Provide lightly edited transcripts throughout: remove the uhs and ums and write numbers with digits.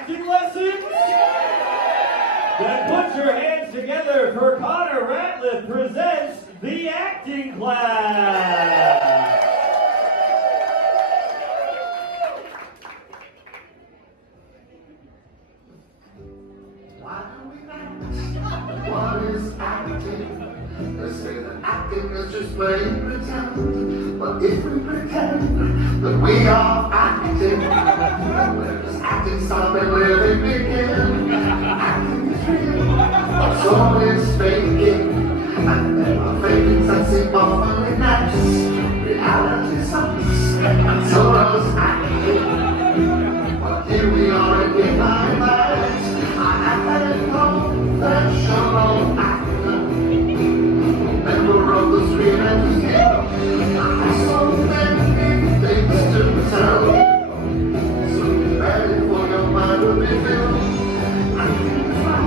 acting lessons? Then put your hands together for Connor Ratliff presents the acting class. What is acting? They say that acting is just playing pretend. But if we pretend that we are acting, where does acting stop and where they begin? Acting is real, but so is faking. And there are fakings that seem awfully nice. Reality sucks, and so does acting. But here we are in my lives. I am letting go. Professional actor, member of the Screen and Film. I have so many things to tell, so be ready for your mind to be filled. Acting is fun,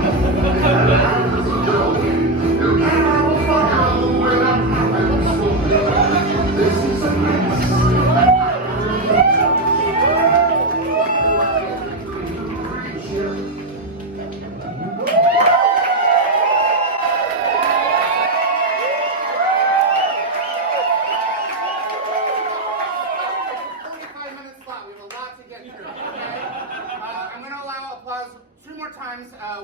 and life is a joke. You can't have a fun without having a smoke. This is a mess.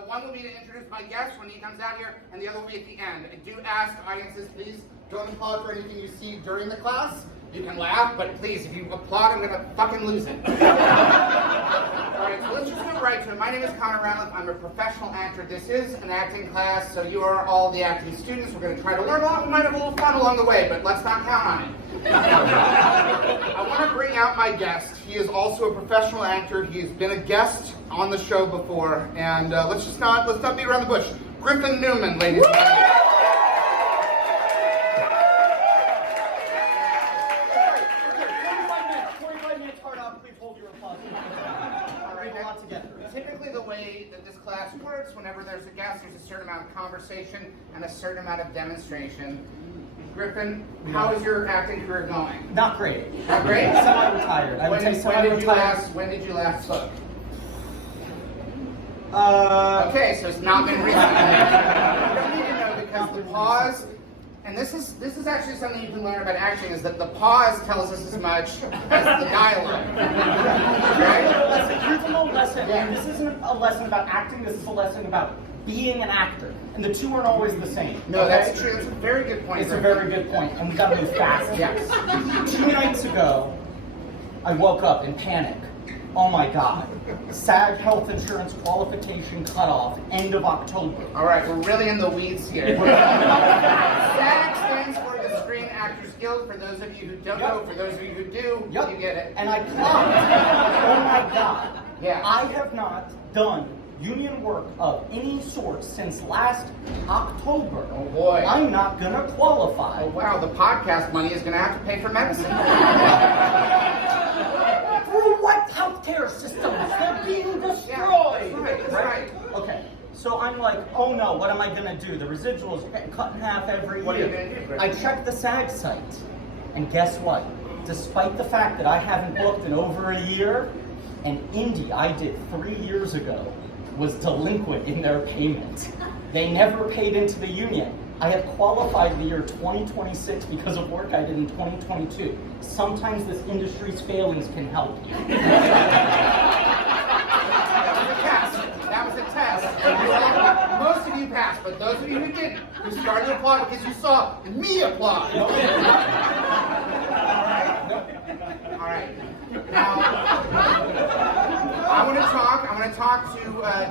One will be to introduce my guest when he comes out here, and the other will be at the end. I do ask audiences, please don't applaud for anything you see during the class. You can laugh, but please, if you applaud, I'm going to fucking lose it. Alright, so let's just go right to it. My name is Connor Ratliff. I'm a professional actor. This is an acting class, so you are all the acting students. We're going to try to learn a lot. We might have a little fun along the way, but let's not count on it. I want to bring out my guest. He is also a professional actor. He has been a guest on the show before, and let's not beat around the bush. Griffin Newman, ladies and gentlemen. 45 minutes hard out, please hold your applause. All right, a lot to get through. Typically the way that this class works, whenever there's a guest, there's a certain amount of conversation and a certain amount of demonstration. Griffin, how is your acting career going? Not great. Not great? Semi-retired. I would say semi-retired. When did you last book? Okay, so it's not been recent. You don't need to know because the pause, and this is actually something you can learn about acting, is that the pause tells us as much as the dialogue. Right? Here's a little lesson. Yeah. This isn't a lesson about acting, this is a lesson about being an actor. And the two aren't always the same. No, that's true. That's a very good point. It's a very good point, and we gotta move fast. Yes. 2 nights ago, I woke up in panic. Oh my God. SAG health insurance qualification cutoff, end of October. All right, we're really in the weeds here. SAG stands for the Screen Actors Guild. For those of you who don't know, for those of you who do, you get it. And I clocked. Oh my God. Yeah. I have not done union work of any sort since last October. Oh boy. I'm not gonna qualify. Oh wow, the podcast money is gonna have to pay for medicine. Through what healthcare systems? They're being destroyed. Yeah, that's right. Okay, so I'm like, oh no, what am I gonna do? The residuals get cut in half every year. What are you gonna do, Chris? I checked the SAG site, and guess what? Despite the fact that I haven't booked in over a year, an indie I did 3 years ago was delinquent in their payment. They never paid into the union. I have qualified the year 2026 because of work I did in 2022. Sometimes this industry's failings can help you. That was a test. Most of you passed, but those of you who didn't, who started to applaud because you saw me applaud. All right. Now, I want to talk to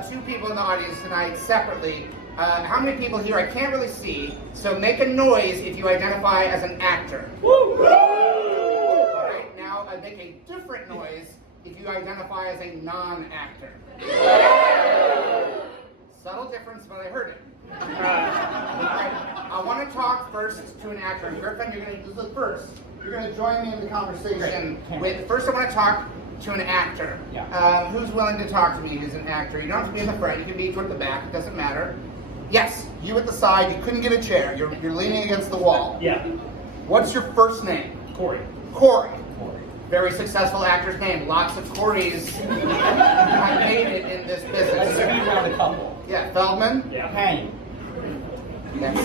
2 people in the audience tonight separately. How many people here I can't really see, so make a noise if you identify as an actor. Woo! All right, now make a different noise if you identify as a non-actor. Subtle difference, but I heard it. I want to talk first to an actor. Griffin, you're going to do the first. You're going to join me in the conversation with. First, I want to talk to an actor. Yeah. Who's willing to talk to me who's an actor? You don't have to be in the front. You can be toward the back. It doesn't matter. Yes, you at the side. You couldn't get a chair. You're leaning against the wall. Yeah. What's your first name? Corey. Corey. very successful actor's name. Lots of Corys have made it in this Let's business. speed round a couple. Yeah, Feldman. Yeah. Hang. That's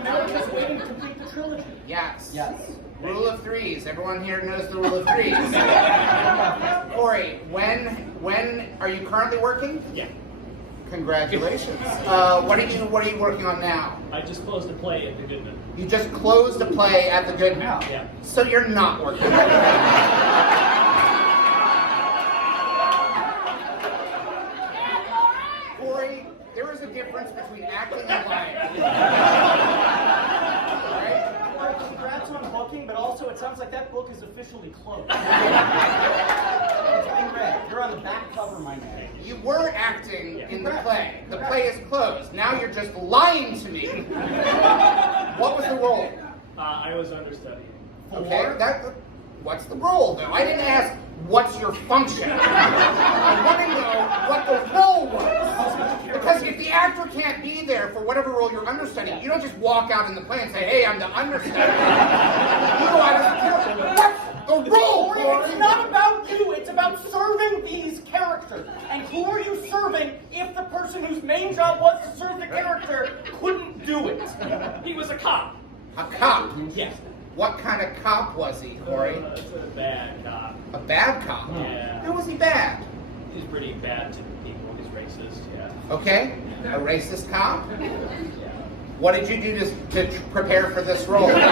America's waiting to complete the trilogy. it. Yes. Yes. Rule of threes. Everyone here knows the rule of threes. Corey, when are you currently working? Yeah. Congratulations. What are you working on now? I just closed a play at the Goodman. You just closed a play at the Good Now. Yeah. So you're not working. Corey, there is a difference between acting and lying. Right? Well, congrats on booking, but also it sounds like that book is officially closed. It's being read. You're on the back cover, my man. You were acting in the play. The play is closed. Now you're just lying to me. What was the role? I was understudying. Okay, what's the role though? I didn't ask what's your function. I want to know what the role was. Because if the actor can't be there for whatever role you're understudying, you don't just walk out in the play and say, hey, I'm the understudy. You go out as the character. What's the role, Corey? It's not about you, it's about serving these characters. And who are you serving if the person whose main job was to serve the character couldn't do it? He was a cop. A cop. Yeah. What kind of cop was he, Corey? It's a bad cop. A bad cop? Yeah. How was he bad? He's pretty bad to people. He's racist. Yeah. Okay, a racist cop? Yeah. What did you do to prepare for this role? Because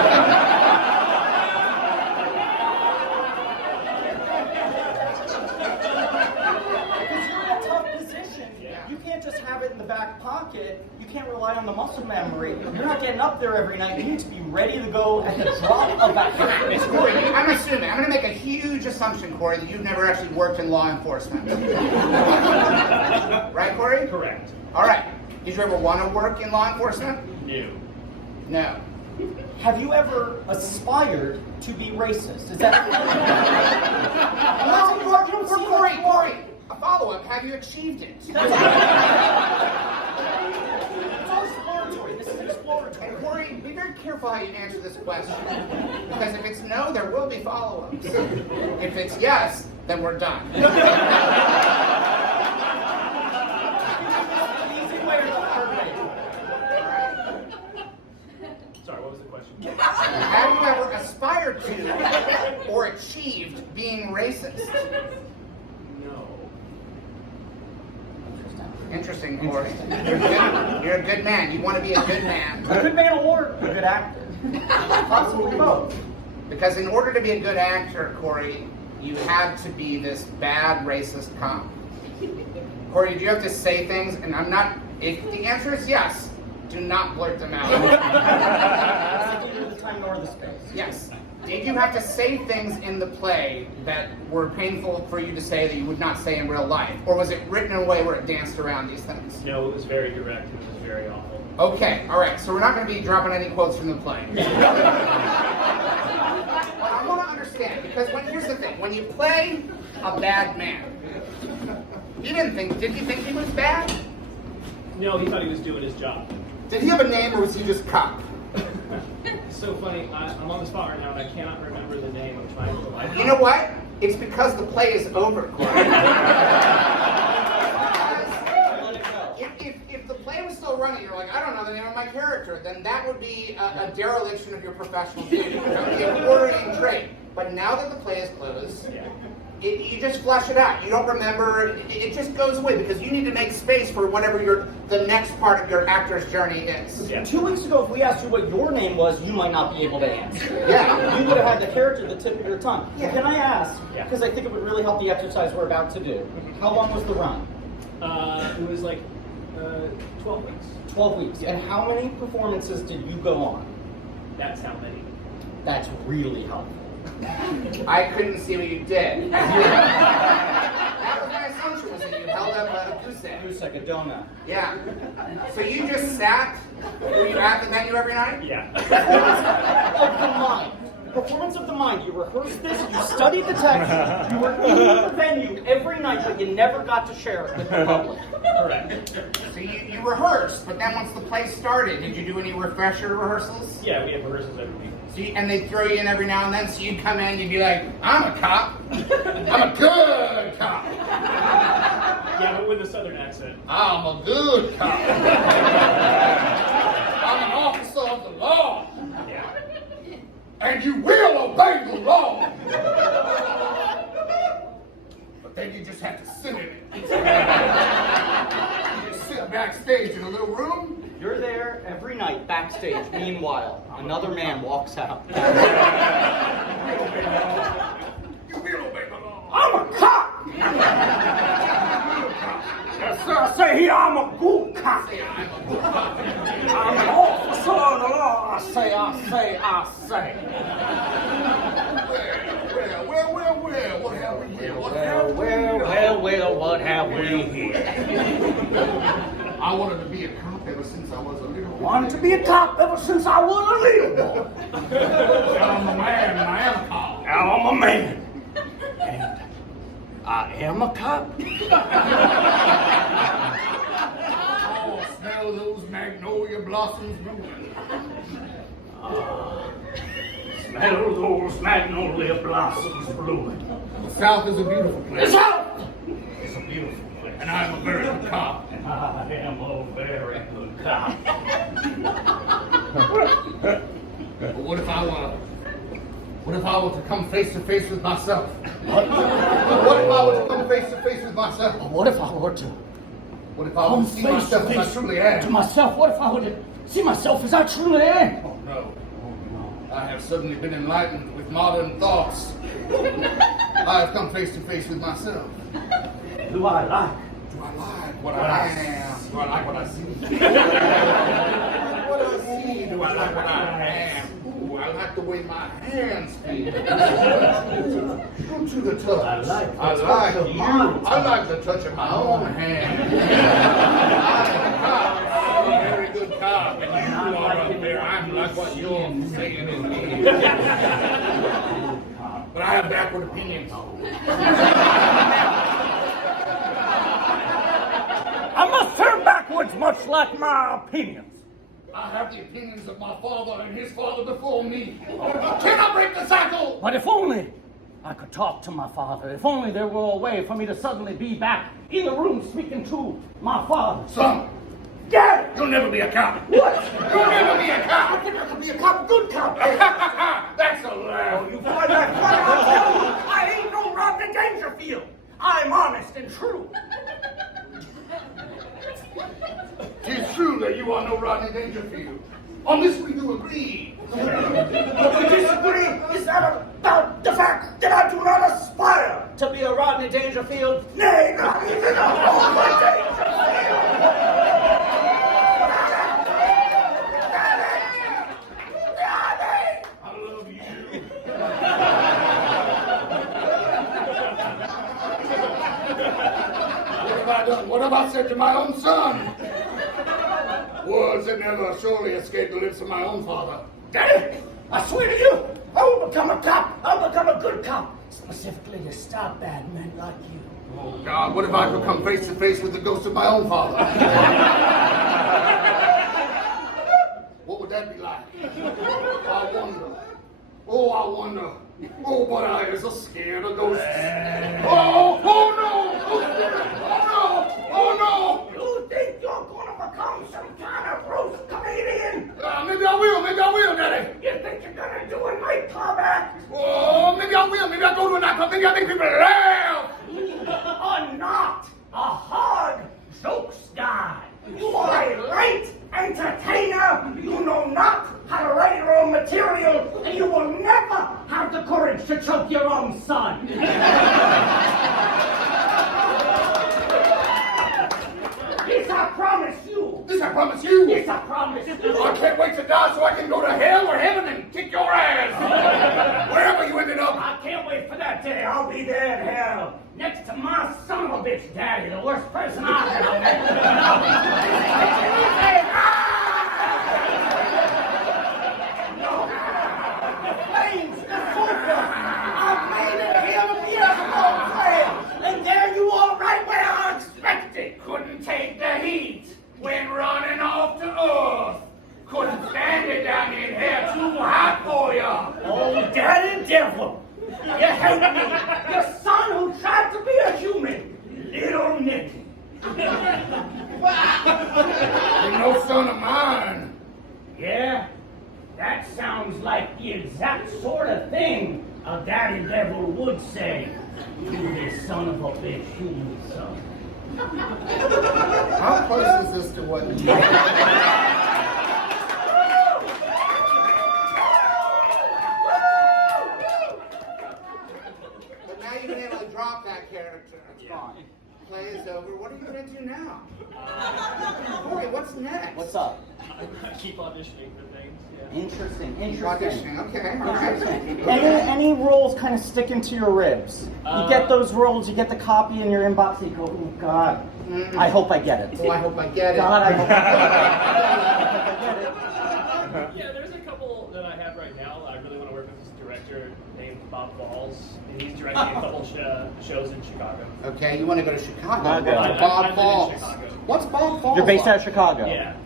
you're in a tough position. You can't just have it in the back pocket. You can't rely on the muscle memory. You're not getting up there every night. You need to be ready to go at the drop of a hat. Miss Corey, I'm assuming, I'm going to make a huge assumption, Corey, that you've never actually worked in law enforcement. Right, Corey? Correct. All right. Did you ever want to work in law enforcement? No. No. Have you ever aspired to be racist? Is that Corey, a follow-up. Have you achieved it? It's all exploratory. This is exploratory. And Corey, be very careful how you answer this question. Because if it's no, there will be follow-ups. If it's yes, then we're done. Easy way or the hard way? Sorry, what was the question? Have you ever aspired to or achieved being racist? No. Interesting, Corey. You're a good man. You want to be a good man. A good man or a good actor? Possibly both. Because in order to be a good actor, Corey, you had to be this bad racist cop. Corey, do you have to say things? And I'm not, if the answer is yes, do not blurt them out. Neither the time nor the space. Yes. Did you have to say things in the play that were painful for you to say that you would not say in real life? Or was it written in a way where it danced around these things? No, it was very direct. It was very awful. Okay, all right. So we're not going to be dropping any quotes from the play. Well, I want to understand, because here's the thing. When you play a bad man, did you think he was bad? No, he thought he was doing his job. Did he have a name or was he just cop? It's so funny. I'm on the spot right now and I cannot remember the name. I'm trying to. You know what? It's because the play is over, Corey. If the play was still running, you're like, I don't know the name of my character, then that would be a dereliction of your professional duty. That would be a worrying trait. But now that the play is closed, you just flush it out. You don't remember. It just goes away because you need to make space for whatever the next part of your actor's journey is. Yeah. 2 weeks ago, if we asked you what your name was, you might not be able to answer. Yeah. You would have had the character at the tip of your tongue. Yeah. Can I ask, Yeah. because I think it would really help the exercise we're about to do, how long was the run? It was like 12 weeks. 12 weeks. Yeah. And how many performances did you go on? That's how many. That's really helpful. I couldn't see what you did. That was my assumption, was that you held up a goose egg. Goose like a donut. Yeah. So you just sat, were you at the venue every night? Yeah. Of the mind. Performance of the mind. You rehearsed this, you studied the text, you were in the venue every night, but you never got to share it with the public. Correct. So you rehearsed, but then once the play started, did you do any refresher rehearsals? Yeah, we have rehearsals every week. So and they throw you in every now and then, so you'd come in, you'd be like, I'm a cop. I'm a good cop. Yeah, but with a southern accent. I'm a good cop. I'm an officer of the law. Yeah. And you will obey the law. But then you just have to sit in it. You just sit backstage in a little room. You're there every night backstage. Meanwhile, another man walks out. You will obey the law. I'm a cop. Yes, sir. I say here I'm a good cop. I'm an officer of the law. I say. Well, what have we here? What have we here? I wanted to be a cop ever since I was a little boy. Wanted to be a cop ever since I was a little boy. I'm a man and I am a cop. Now I'm a man. And I am a cop. Oh, smell those magnolia blossoms blooming. Smell those magnolia blossoms blooming. The South is a beautiful place. The South! It's a beautiful place. And I'm a very good cop. I am a very good cop. But what if I were to come face to face with myself? What if I were to come face to face with myself? What if I were to What if I were to see myself as I truly to am? myself? What if I were to see myself as I truly am? Oh no. I have suddenly been enlightened with modern thoughts. I have come face to face with myself. Do I like? Do I like what I am? Do I like what I see? What I see? Do I like what I am? Ooh, I like the way my hands feel. Good to the touch. I like you. I like the touch of my own hand. I'm a very good cop, and you are up there. I'm like what you're saying is me. But I have backward opinions. I must turn backwards, much like my opinions. I have the opinions of my father and his father before me. Can I break the cycle? But if only I could talk to my father, if only there were a way for me to suddenly be back in the room speaking to my father. Son, Dad! you'll never be a cop. What? You'll never be a cop. I think I could be a cop, good cop. That's a laugh. You find that funny? I'll tell you, I ain't no Rodney Dangerfield. I'm honest and true. It's true that you are no Rodney Dangerfield. On this we do agree. What we disagree is that about the fact that I do not aspire to be a Rodney Dangerfield. Nay, not even a Rodney Dangerfield. I love you. What have I done? What have I said to my own son? Words that never surely escape the lips of my own father. Daddy, I swear to you, I will become a cop. I'll become a good cop, specifically to stop bad men like you. Oh God, what if I could come face to face with the ghost of my own father? What would that be like? I wonder. Oh, I wonder. Oh, but I is a scared of ghosts. Oh no! Oh no! You think you're gonna become some kind of Bruce comedian? Maybe I will, Daddy. You think you're gonna do a nightclub act? Oh, maybe I will. Maybe I'll go to a nightclub. Maybe I'll make people laugh. Are not a hard jokes guy. You are a light entertainer. You know not how to write your own material, and you will never have the courage to choke your own son. This I promise you. This I promise you. This I promise you. I can't wait to die so I can go to hell or heaven and kick your ass. Wherever you ended up. I can't wait for that day. I'll be there in hell. Next to my son of a bitch daddy, the worst person I've ever met. The flames like me, your son who tried to be a human, little Nicky. You're no son of mine. Yeah, that sounds like the exact sort of thing a daddy devil would say. You the son of a bitch, human son. How close is this to what you But now you've been able to drop that character. It's gone. Play is over. What are you going to do now? Corey, what's next? What's up? I keep auditioning for things. Yeah. Interesting. Auditioning. Okay, all right. Any roles kind of stick into your ribs? You get those roles, you get the copy in your inbox, and you go, oh God, I hope I get it. Oh, I hope I get it. God, I hope I get it. Yeah, there's a couple that I have right now. I really want to work with this director named Bob Balls, and he's directing a couple shows in Chicago. Okay, you want to go to Chicago? Okay. I Bob live in Falls. Chicago. What's Bob Falls? You're based out of like? Chicago. Yeah.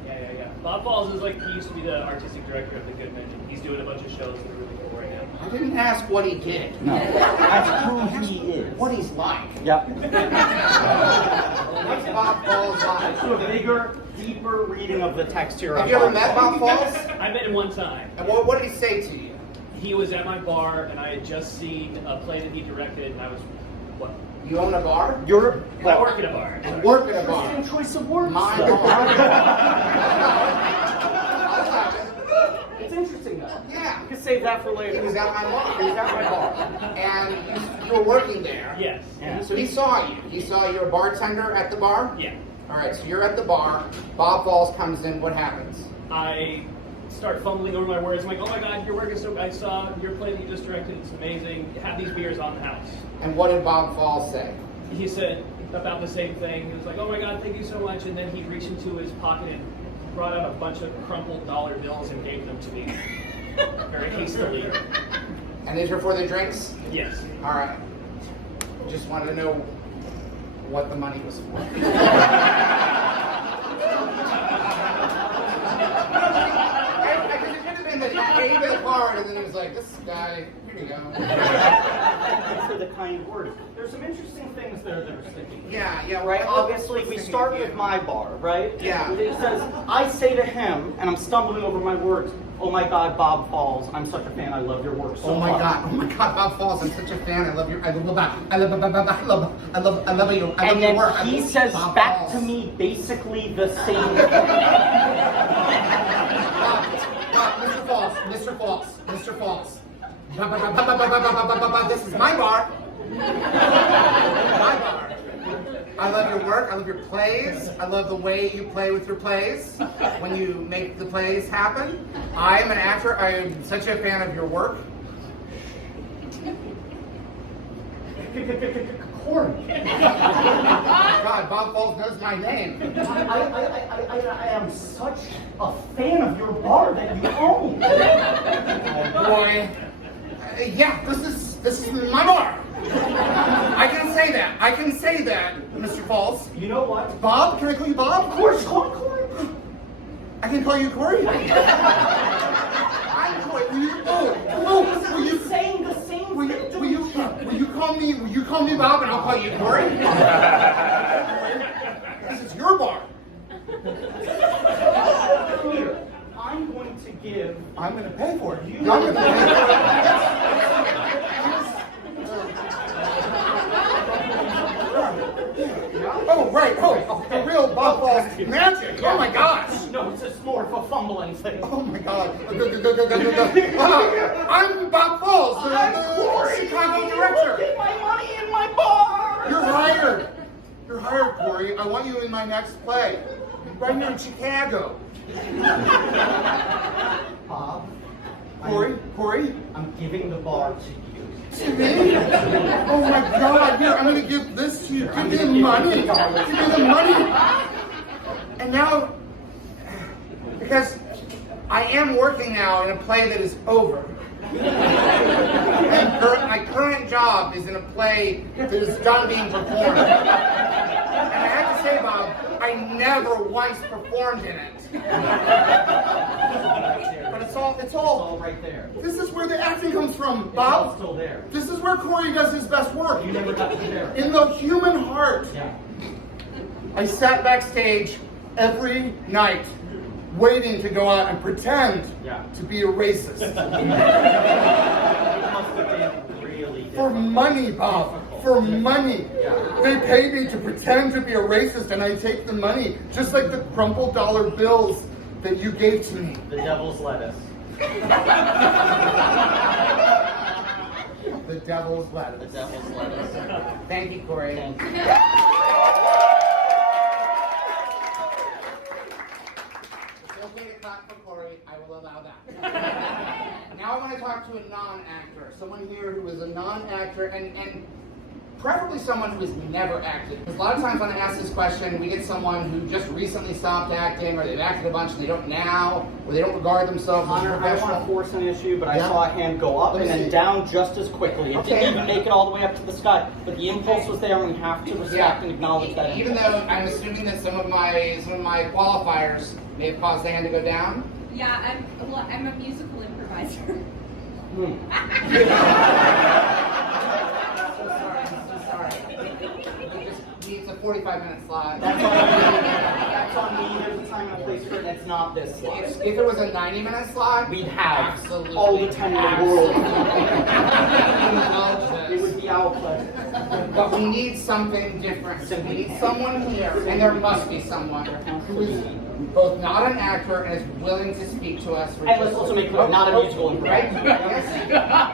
Bob Balls is like, he used to be the artistic director of the Goodman, and he's doing a bunch of shows that are really cool right now. I didn't ask what he did. No, that's who he is. What he's like. Yep. What's Bob Falls like? Do a bigger, deeper reading of the text here. Have you ever met Bob Falls? I met him one time. And what did he say to you? He was at my bar, and I had just seen a play that he directed, and I was, what? You own a bar? You're I work at a bar. You work at a bar. interesting choice of words. My though. bar. It's interesting though. Yeah. You can save that for later. He was at my bar. He was at my bar. And you were working there. Yes. Yeah. So he saw you. He saw you were a bartender at the bar? Yeah. All right, so you're at the bar. Bob Falls comes in. What happens? I start fumbling over my words. I'm like, oh my God, your work is so, I saw your play that you just directed. It's amazing. Have these beers on the house. And what did Bob Falls say? He said about the same thing. He was like, oh my God, thank you so much. And then he reached into his pocket and brought out a bunch of crumpled dollar bills and gave them to me very hastily. And these were for the drinks? Yes. All right. Just wanted to know what the money was for. It could have been that he gave it a card and then he was like, this guy, here you go. Thanks for the kind words. There's some interesting things there that are sticking. Yeah, Right, well, obviously we what's start sticking with to you? my bar, right? Yeah. It says, I say to him, and I'm stumbling over my words, oh my God, Bob Falls, I'm such a fan, I love your work so Oh my much. God, Bob Falls, I'm such a fan. I love your, I love your And then work. he says Bob back Falls. to me basically the same thing. Mr. Falls. This is my bar. My bar. I love your work. I love your plays. I love the way you play with your plays. When you make the plays happen. I am an actor. I am such a fan of your work. Corey. God, Bob Falls knows my name. I am such a fan of your bar that you own. Boy. Yeah, this is my bar. I can say that, Mr. Falls. You know what? Bob? Can I call you Bob? Of course, call me Corey. I can call you Corey? I'm Corey. Will you saying the same thing. will you call me Bob and I'll call you Corey? This is your bar. Here, I'm going to give. I'm gonna pay for it. You- I'm gonna pay for it. Oh, right. Oh, the real Bob Falls magic. Oh my gosh. No, it's just more of a fumbling thing. Oh my God. I'm Bob Falls, the Chicago director. Get my money in my bar. You're hired. You're hired, Corey. I want you in my next play. Right here in Chicago. Bob. Corey? I'm giving the bar to you. To me? Oh my God. Here, I'm going to give this to you. Give me the money. Give me the money. And now, because I am working now in a play that is over. And my current job is in a play that is done being performed. And I have to say, Bob, I never once performed in it. But it's all It's all right there. This is where the acting comes from, It's all Bob. still there. This is where Corey does his best work. You never got to share. In the human heart. Yeah. I sat backstage every night waiting to go out and pretend Yeah. to be a racist. It must have been really For difficult. money, Bob. For money. Yeah. They pay me to pretend to be a racist, and I take the money, just like the crumpled dollar bills that you gave to me. The devil's lettuce. The devil's The lettuce. devil's lettuce. Thank you, Corey. Thank you. It's okay to clap for Corey. I will allow that. Now I want to talk to a non-actor, someone here who is a non-actor, and preferably someone who has never acted. Because a lot of times when I ask this question, we get someone who just recently stopped acting, or they've acted a bunch and they don't now, or they don't regard themselves as Connor, I don't want to professional. force an issue, but I Yeah. saw a hand go up Let and me then see. down just as quickly. It Okay. didn't even make it all the way up to the sky, but the impulse was there, and we have to respect and acknowledge that Even impulse. though I'm assuming that some of my qualifiers may have caused the hand to go down. Yeah, I'm a musical improviser. I'm so sorry. It just needs a 45-minute slide. That's on me. There's a time and a place for it, and it's not this slide. If it was a 90-minute slide, We'd have absolutely all the time in the world. Absolutely. It would be our pleasure. But we need something different. We need someone here, and there must be someone who is both not an actor and is willing to speak to us. And let's also make clear, not a musical Right? improviser. Yes.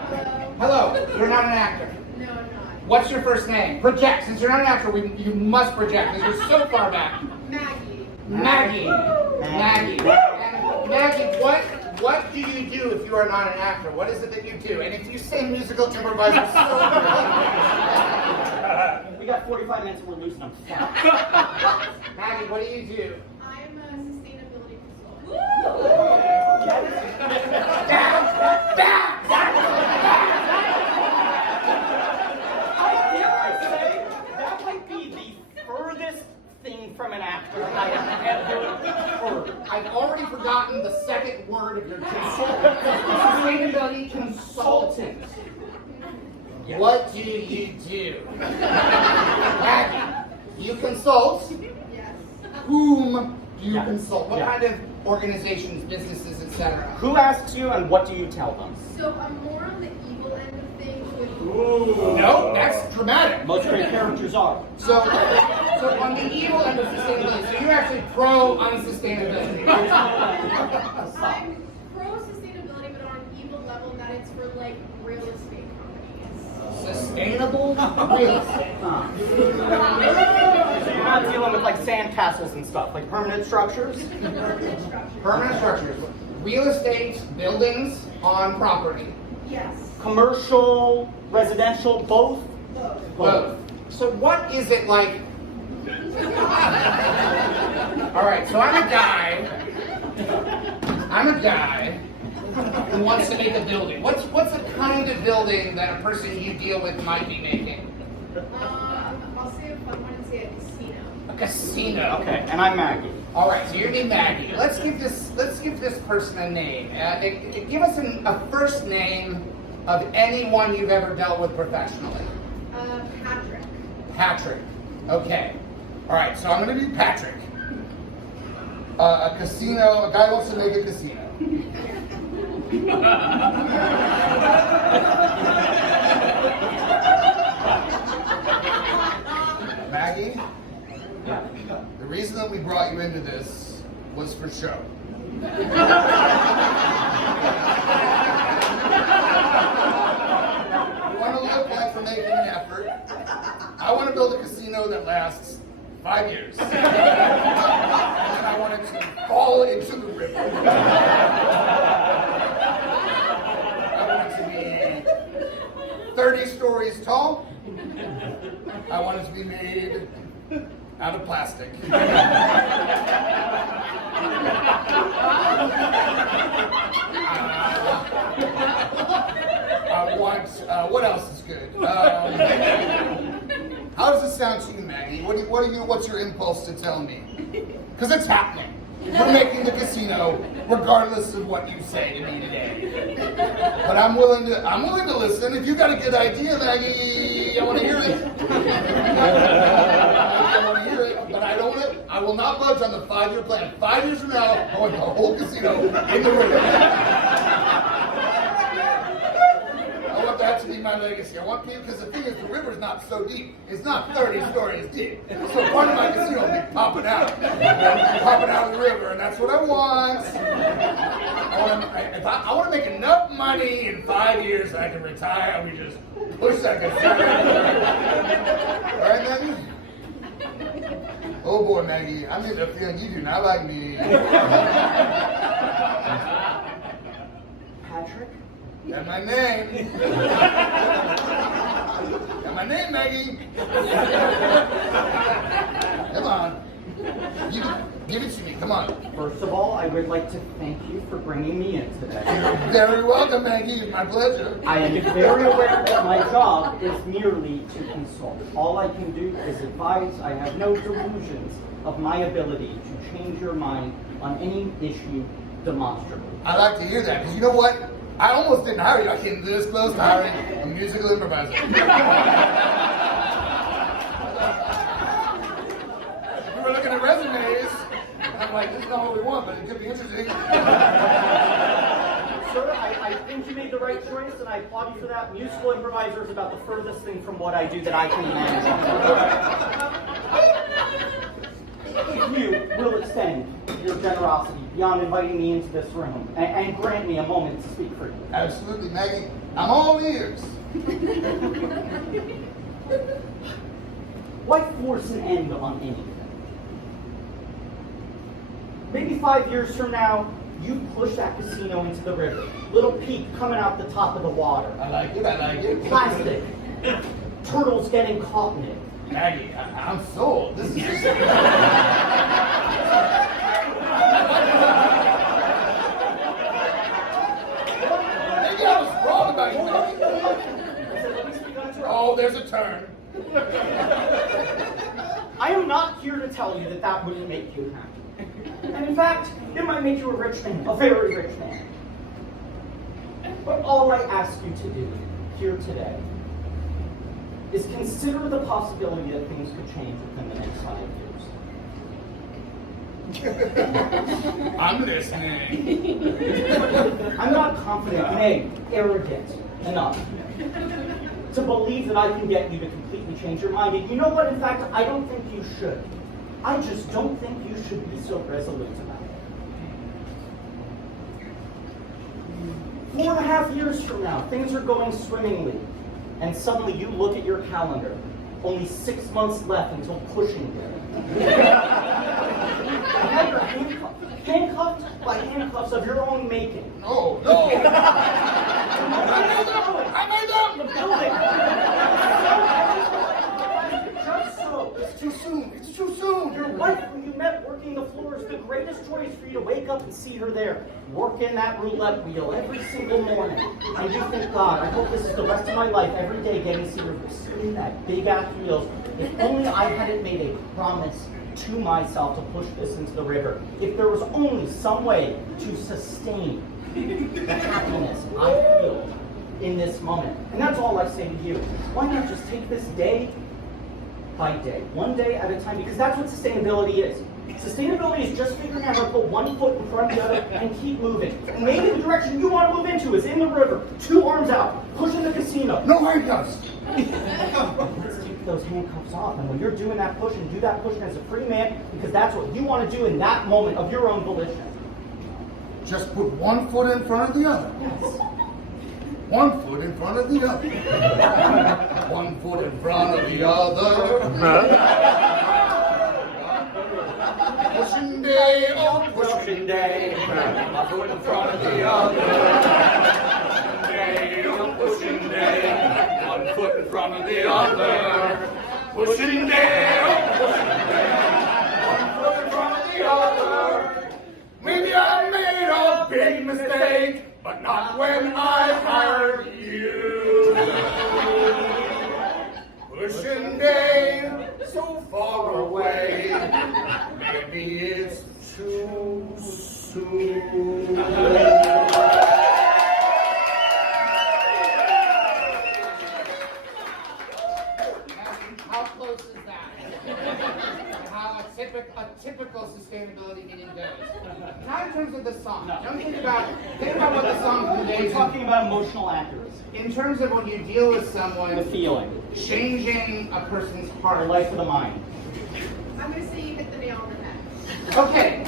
Hello, you're not an actor. No, I'm not. What's your first name? Project. Since you're not an actor, you must project because you're so far back. Maggie. Maggie. And Maggie, what do you do if you are not an actor? What is it that you do? And if you say musical improviser, We got 45 minutes and we're losing them. Maggie, what do you do? I'm a sustainability consultant. Dare I say, that might be the furthest thing from an actor I have ever heard. I've already forgotten the second word of your job. Sustainability consultant. Yes. What do you do? Maggie, you consult? Yes. Whom do you Yeah. consult? What Yeah. kind of organizations, businesses, etc.? Who asks you and what do you tell them? So I'm more on the evil end of things with No, that's dramatic. Most great characters are. So on the evil end of sustainability, so you're actually pro unsustainability. I'm pro sustainability, but on an evil level that it's for like real estate companies. Sustainable real estate. So you're not dealing with like sandcastles and stuff, like permanent structures? Permanent structures. Real estate, buildings on property. Yes. Commercial, residential, both? Both. So what is it like? All right, so I'm a guy who wants to make a building. What's the kind of building that a person you deal with might be making? I'll say a fun one and say a casino. A casino. Okay, and I'm Maggie. All right, so you're named Maggie. Let's give this person a name. Give us a first name of anyone you've ever dealt with professionally. Patrick. Patrick. Okay. All right, so I'm going to be Patrick. A casino. A guy wants to make a casino. Maggie, the reason that we brought you into this was for show. You want to look like we're making an effort. I want to build a casino that lasts 5 years. And I want it to fall into the river. I want it to be 30 stories tall. I want it to be made out of plastic. I want, what else is good? How does this sound to you, Maggie? What's your impulse to tell me? Because it's happening. We're making the casino, regardless of what you say to me today. But I'm willing to listen. If you got a good idea, Maggie, I want to hear it. I want to hear it, but I will not budge on the 5-year plan. 5 years from now, I want the whole casino in the river. I want that to be my legacy. I want people, because the thing is, the river's not so deep. It's not 30 stories deep. So part of my casino will be popping out of the river, and that's what I want. I want to make enough money in 5 years that I can retire, and we just push that casino. All right, Maggie? Oh boy, Maggie, I'm getting a feeling you do not like me. Patrick? That's my name. That's my name, Maggie. Come on. Give it to me. Come on. First of all, I would like to thank you for bringing me in today. You're very welcome, Maggie. It's my pleasure. I am very aware that my job is merely to consult. All I can do is advise. I have no delusions of my ability to change your mind on any issue demonstrably. I like to hear that, because you know what? I almost didn't hire you. I came this close to hiring a musical improviser. We were looking at resumes. I'm like, this is not what we want, but it could be interesting. Sir, I think you made the right choice, and I applaud you for that. Musical improviser is about the furthest thing from what I do that I can manage. If you will extend your generosity beyond inviting me into this room and grant me a moment to speak for you. Absolutely, Maggie. I'm all ears. Why force an end on anything? Maybe 5 years from now, you push that casino into the river. Little peak coming out the top of the water. I like it. Plastic. Turtles getting caught in it. Maggie, I'm sold. This is just... Maybe I was wrong about you, Maggie. Oh, there's a turn. I am not here to tell you that that wouldn't make you happy. And in fact, it might make you a rich man, a very rich man. But all I ask you to do here today is consider the possibility that things could change within the next 5 years. I'm listening. I'm not confident, nay, arrogant enough to believe that I can get you to completely change your mind. And you know what? In fact, I don't think you should. I just don't think you should be so resolute about it. 4.5 years from now, things are going swimmingly, and suddenly you look at your calendar. Only 6 months left until pushing day. Now you're handcuffed by handcuffs of your own making. No. I made them. The building. Just so. It's too soon. Your wife, who you met working the floor, is the greatest choice for you to wake up and see her there, working that roulette wheel every single morning. And you think, God, I hope this is the rest of my life, every day getting to see her spinning that big ass wheels. If only I hadn't made a promise to myself to push this into the river. If there was only some way to sustain the happiness I feel in this moment. And that's all I say to you. Why not just take this day by day, one day at a time, because that's what sustainability is. Sustainability is just figuring out how to put one foot in front of the other and keep moving. And maybe the direction you want to move into is in the river, 2 arms out, pushing the casino. No handcuffs. Let's take those handcuffs off, and when you're doing that push, and do that push as a free man, because that's what you want to do in that moment of your own volition. Just put 1 foot in front of the other. Yes. 1 foot in front of the other. 1 foot in front of the other. Pushing day, oh pushing day. 1 foot in front of the other. Day, oh pushing day. 1 foot in front of the other. Pushing day, oh pushing day. 1 foot in front of the other. Maybe I made a big mistake, but not when I hired you. Pushing day so far away. Maybe it's How close is that? How a typical sustainability meeting goes. Not in terms of the song. Don't think about what the song We're conveys. talking about emotional accuracy. In terms of when you deal with someone, The feeling. changing a person's The heart. life of the mind. I'm gonna say you hit the nail on the head. Okay.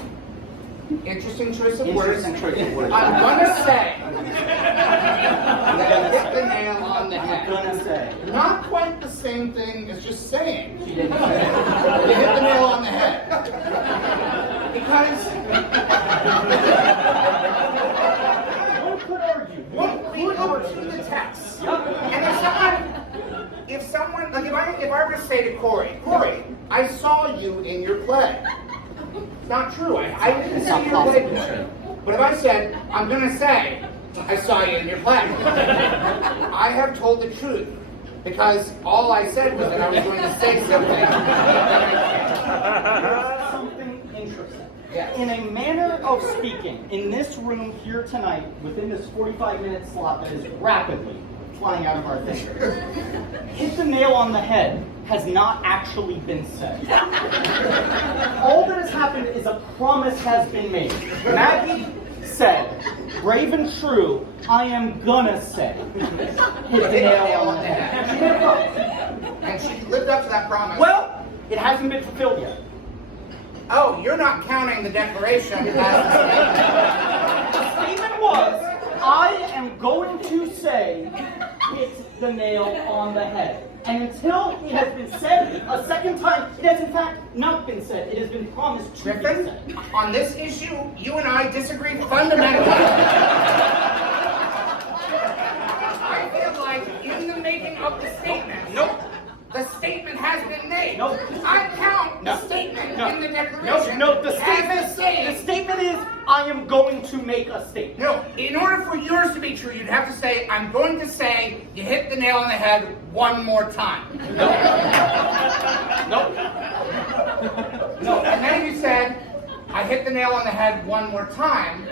Interesting choice of words. Interesting choice of words. I'm gonna say that hit the nail on the I'm head. gonna say. Not quite the same thing as just saying. She didn't say. You hit the nail on the head. Because one could argue to the text. And if someone, like if I were to say to Corey, I saw you in your play. It's not true. I didn't see your play, Corey. But if I said, I'm gonna say, I saw you in your play, I have told the truth. Because all I said was that I was going to say something. Something interesting. Yes. In a manner of speaking, in this room here tonight, within this 45-minute slot that is rapidly flying out of our fingers, hit the nail on the head has not actually been said. All that has happened is a promise has been made. Maggie said, brave and true, I am gonna say. Hit the nail on the head. She made a promise. And she lived up to that promise. Well, it hasn't been fulfilled yet. Oh, you're not counting the declaration as a statement. The statement was, I am going to say, hit the nail on the head. And until it has been said a second time, it has in fact not been said. It has been promised to be Griffin, said. on this issue, you and I disagree fundamentally. I feel like in the making of the statement, the statement has been made. Nope. I count the statement in the declaration. No, the as statement, is, I am going to make a statement. No, in order for yours to be true, you'd have to say, I'm going to say, you hit the nail on the head one more time. No. And then if you said, I hit the nail on the head one more time,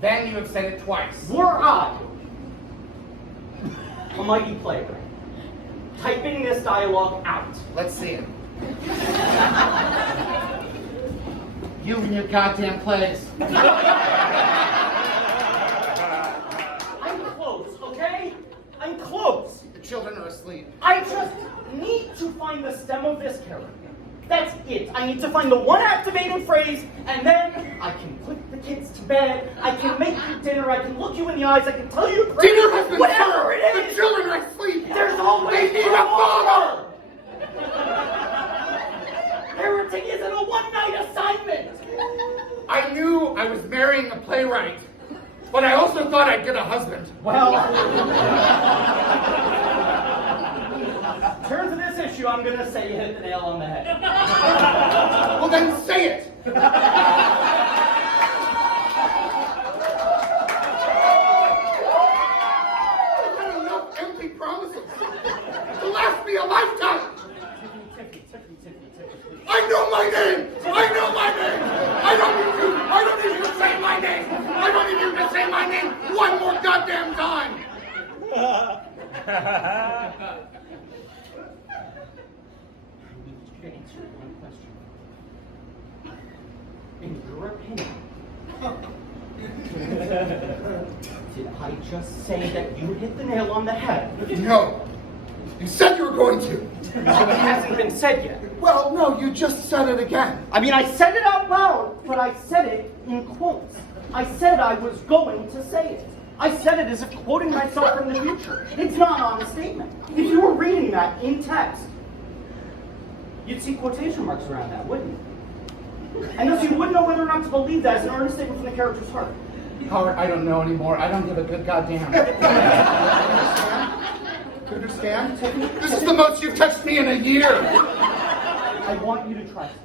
then you have said it twice. Were I a mighty player, typing this dialogue out, Let's see it. You and your goddamn plays. I'm close, okay? I'm close. The children are asleep. I just need to find the stem of this character. That's it. I need to find the one activating phrase, and then I can put the kids to bed, I can make you dinner, I can look you in the eyes, I can tell you Dinner has been whatever served. it The is. children are asleep. There's always They need a father. Parenting isn't a one-night assignment. I knew I was marrying a playwright, but I also thought I'd get a husband. Well, in terms of this issue, I'm gonna say you hit the nail on the head. Well, then say it. I've had enough empty promises to last me a lifetime. I know my name. I know my name. I don't need you to say my name. I don't need you to say my name one more goddamn time. To answer one question. In your opinion, did I just say that you hit the nail on the head? No. You said you were going to. It hasn't been said yet. Well, no, you just said it again. I mean, I said it out loud, but I said it in quotes. I said I was going to say it. I said it as if quoting myself from the future. It's not on a statement. If you were reading that in text, you'd see quotation marks around that, wouldn't you? And thus you wouldn't know whether or not to believe that as an earnest statement from the character's heart. Howard, I don't know anymore. I don't give a good goddamn. You understand? This is the most you've touched me in a year. I want you to trust me.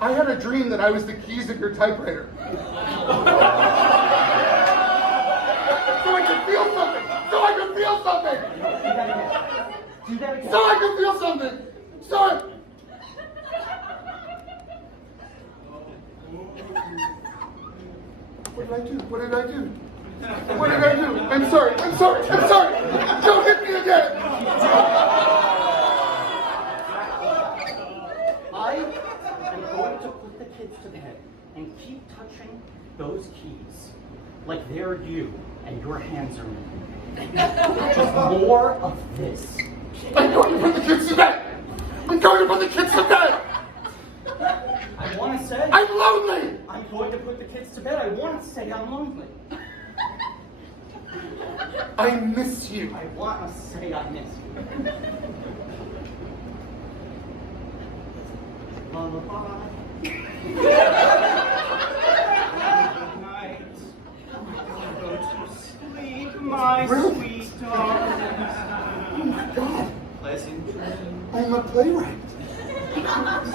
I had a dream that I was the keys of your typewriter. So I could feel something. So I could feel something. Do that again. Do that again. So I could feel something. So I... What did I do? What did I do? What did I do? I'm sorry. Don't hit me again. I am going to put the kids to bed and keep touching those keys like they're you and your hands are me. Just more of this. I'm going to put the kids to bed. I want to say I'm lonely. I'm going to put the kids to bed. I want to say I'm lonely. I miss you. I want to say I miss you. Lullaby. Night. Go to sleep, my Really? sweet darling. Oh my God. Pleasant dreams. I'm a playwright.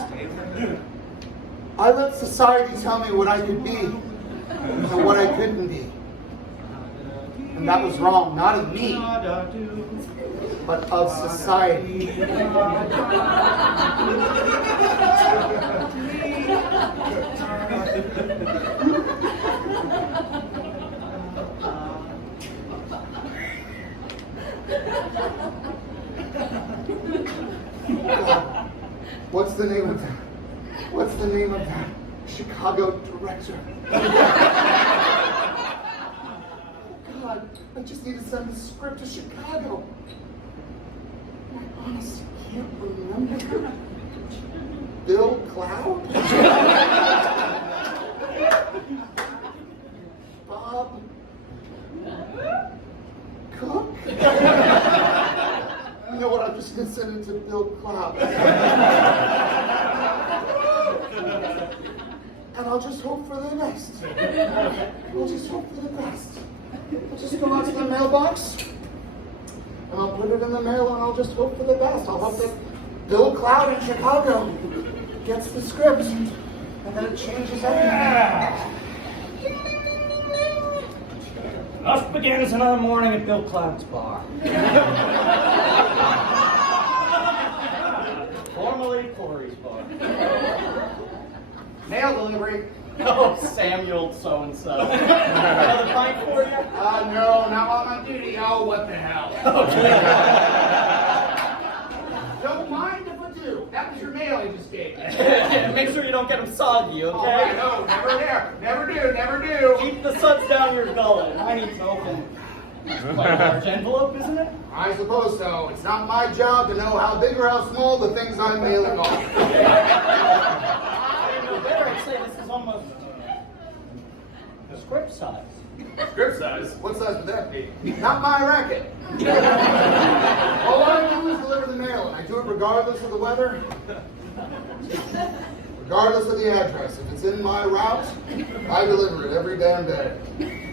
Stay with me. I let society tell me what I could be and what I couldn't be. And that was wrong, not of me, but of society. What's the name of that? What's the name of that Chicago director? God, I just need to send the script to Chicago. I honestly can't remember. Bill Cloud? Bob Cook? You know what? I'm just going to send it to Bill Cloud. And I'll just hope for the best. I'll just hope for the best. I'll just go out to the mailbox, and I'll put it in the mail, and I'll just hope for the best. I'll hope that Bill Cloud in Chicago gets the script, and then it changes everything. Thus begins another morning at Bill Cloud's bar. Formerly Corey's bar. Mail delivery. Oh, Samuel so-and-so. Another pint for you? No, not while I'm on duty. Oh, what the hell. Don't mind if I do. That was your mail you just gave me. Make sure you don't get them soggy, okay? All right, no, never there. Never do. Keep the suds down your gullet. I need to open. It's quite a large envelope, isn't it? I suppose so. It's not my job to know how big or how small the things I'm mailing are. Better I'd say this is almost script size. Script size? What size would that be? Not my racket. All I do is deliver the mail, and I do it regardless of the weather, regardless of the address. If it's in my route, I deliver it every damn day.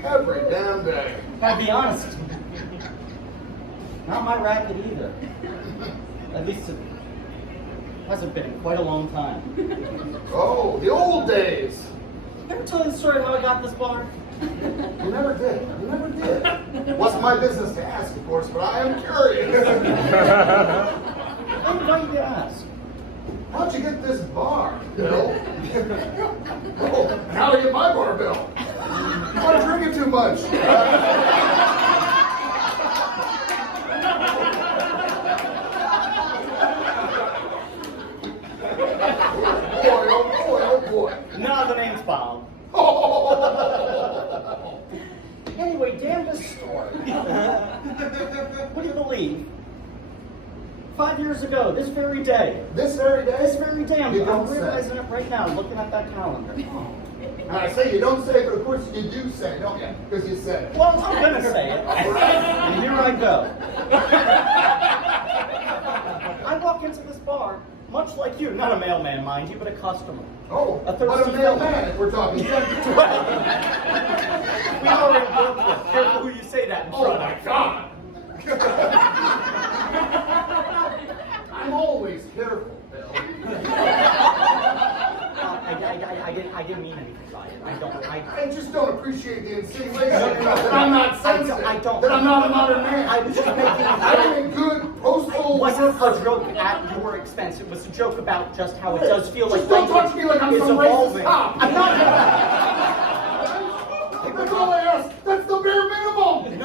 Every damn day. Gotta be honest. Not my racket either. At least it hasn't been in quite a long time. Oh, the old days. Ever tell you the story of how I got this bar? You never did. It wasn't my business to ask, of course, but I am curious. I invite you to ask. How'd you get this bar, Bill? Oh, and how'd I get my bar, Bill? I'm drinking too much. Oh boy. No, the name's Bob. Anyway, damn this story. What do you believe? 5 years ago, this very day. This very day? This very day, I'm You don't realizing say. it right now, looking at that calendar. And I say you don't say, but of course you do say, don't you? Because you said it. Well, I'm gonna say it. And here I go. I walk into this bar, much like you, not a mailman, mind you, but a customer. Oh, A what thirsty a mailman if we're talking. We already work with. Careful who you say that in front Oh of. my God! I'm always careful, Bill. I didn't mean anything by it. I just don't appreciate the insinuation that I'm not sensitive, I don't. that I'm not a modern man. I was just making I'm a good postal It wasn't worker. a joke at your expense. It was a joke about just how it does feel like Just don't talk to me like I'm is some racist evolving. cop. I'm not. That's all I ask. That's the bare minimum.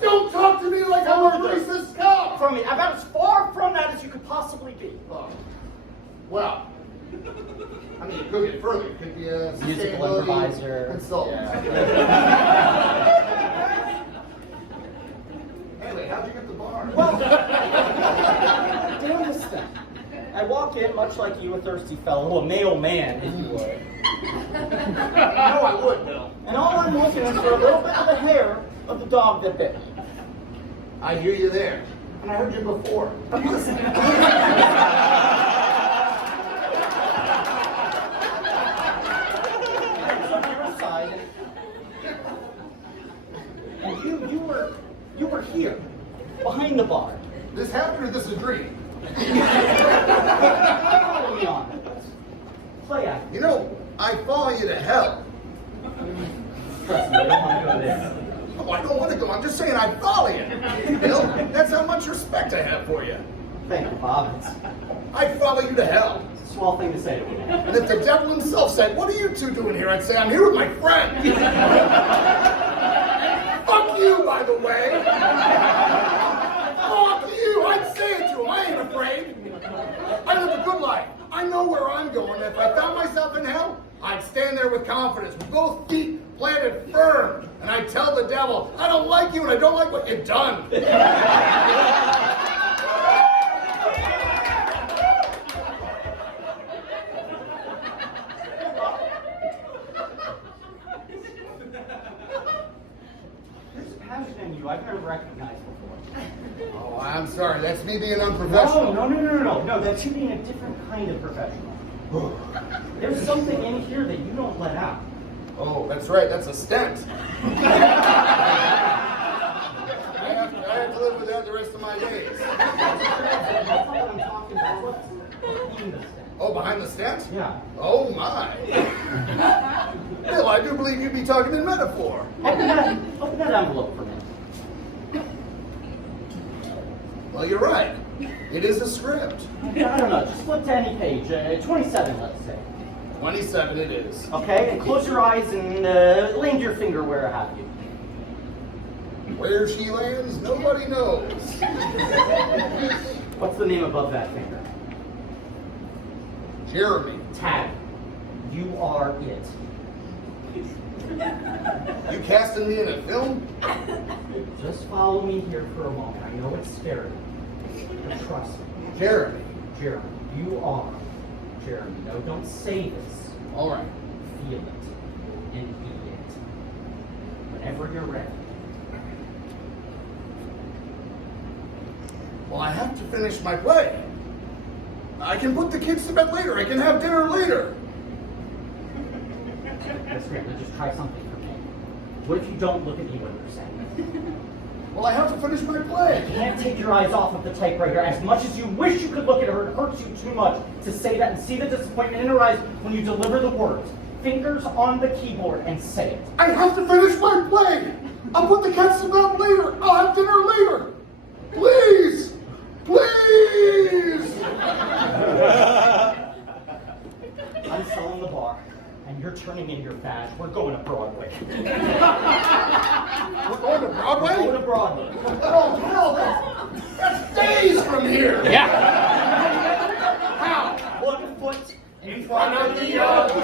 Don't talk to me like I'm a racist cop. From me, about as far from that as you could possibly be. Oh. Well, I mean, it could get further. It could be a Musical sustainability improviser. consultant. Anyway, how'd you get the bar? Well, damn this thing. I walk in much like you, a thirsty fellow, a male man, if you would. No, I would, Bill. And all I'm looking is for a little bit of the hair of the dog that bit me. I hear you there. And I heard you before. But listen. And you were here, behind the bar. This happened or this is a dream? Follow me on. Play out. You know, I follow you to hell. Trust me, I don't want to go there. Oh, I don't want to go. I'm just saying I follow you. Bill, that's how much respect I have for you. Thank you, Bob. I follow you to hell. It's a small thing to say to me. And if the devil himself said, "What are you two doing here?" I'd say, "I'm here with my friend." Fuck you, by the way. Fuck you. I'd say it to him. I ain't afraid. I live a good life. I know where I'm going. If I found myself in hell, I'd stand there with confidence, with both feet planted firm, and I'd tell the devil, "I don't like you and I don't like what you've done." There's a passion in you I've never recognized before. Oh, I'm sorry. That's me being unprofessional. No, that's you being a different kind of professional. There's something in here that you don't let out. Oh, that's right. That's a stent. I have to live with that the rest of my days. That's not what I'm talking about. What's behind the stent? Oh, behind the stent? Yeah. Oh, my. Bill, I do believe you'd be talking in metaphor. Open that envelope for me. Well, you're right. It is a script. I don't know, just flip to any page. 27, let's say. 27 it is. Okay, and close your eyes and land your finger where I have you. Where she lands, nobody knows. What's the name above that finger? Jeremy. Tag. You are it. You casting me in a film? Just follow me here for a moment. I know it's scary, but trust me. Jeremy. Jeremy, you are Jeremy. No, don't say this. All right. Feel it and be it. Whenever you're ready. Well, I have to finish my play. I can put the kids to bed later. I can have dinner later. That's great, but just try something for me. What if you don't look at me when you're saying it? Well, I have to finish my play. You can't take your eyes off of the typewriter. As much as you wish you could look at her, it hurts you too much to say that and see the disappointment in her eyes when you deliver the words. Fingers on the keyboard and say it. I have to finish my play. I'll put the cats to bed later. I'll have dinner later. Please. Please. I'm selling the bar, and you're turning in your badge. We're going to Broadway. We're going to Broadway? We're going to Broadway. Oh, hell, that's days from here. Yeah. How? 1 foot In front of the other.